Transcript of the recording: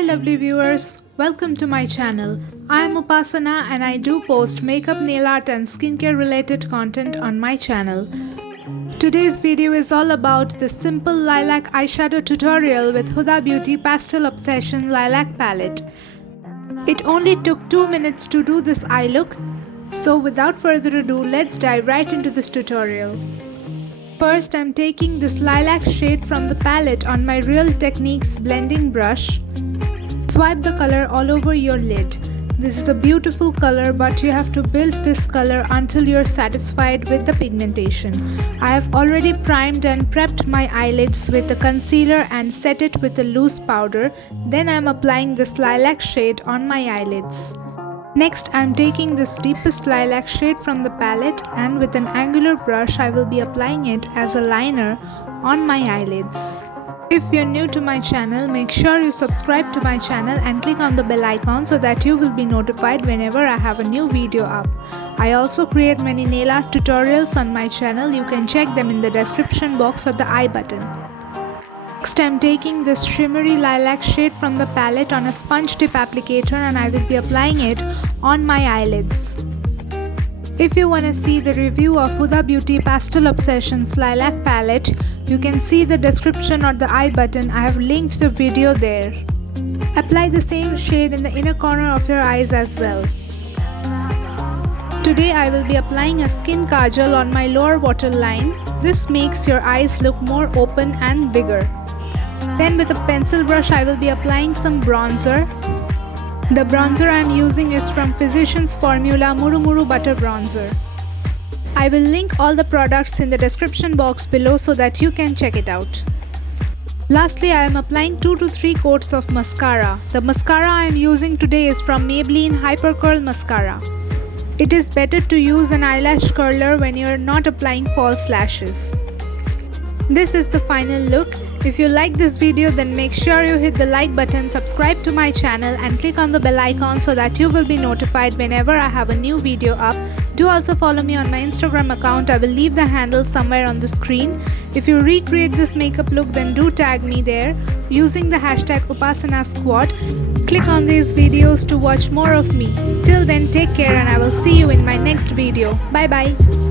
Hi lovely viewers, welcome to my channel. I am Upasana and I do post makeup, nail art and skincare related content on my channel. Today's video is all about the simple lilac eyeshadow tutorial with Huda Beauty Pastel Obsession Lilac Palette. It only took 2 minutes to do this eye look, so without further ado, let's dive right into this tutorial. First, I'm taking this lilac shade from the palette on my Real Techniques blending brush. Swipe the color all over your lid. This is a beautiful color, but you have to build this color until you're satisfied with the pigmentation. I have already primed and prepped my eyelids with the concealer and set it with a loose powder. Then I'm applying this lilac shade on my eyelids. Next, I'm taking this deepest lilac shade from the palette and with an angular brush I will be applying it as a liner on my eyelids. If you're new to my channel, make sure you subscribe to my channel and click on the bell icon so that you will be notified whenever I have a new video up. I also create many nail art tutorials on my channel. You can check them in the description box or the I button. Next, I'm taking this shimmery lilac shade from the palette on a sponge tip applicator and I will be applying it on my eyelids. If you want to see the review of Huda Beauty Pastel Obsession's Lilac Palette, you can see the description or the I button. I have linked the video there. Apply the same shade in the inner corner of your eyes as well. Today I will be applying a skin kajal on my lower waterline. This makes your eyes look more open and bigger. Then with a pencil brush I will be applying some bronzer. The bronzer I am using is from Physicians Formula Muru Muru Butter Bronzer. I will link all the products in the description box below so that you can check it out. Lastly, I am applying 2 to 3 coats of mascara. The mascara I am using today is from Maybelline Hyper Curl Mascara. It is better to use an eyelash curler when you are not applying false lashes. This is the final look. If you like this video, then make sure you hit the like button, subscribe to my channel and click on the bell icon so that you will be notified whenever I have a new video up. Do also follow me on my Instagram account. I will leave the handle somewhere on the screen. If you recreate this makeup look, then do tag me there using the hashtag Upasana Squad. Click on these videos to watch more of me. Till then, take care and I will see you in my next video. Bye bye.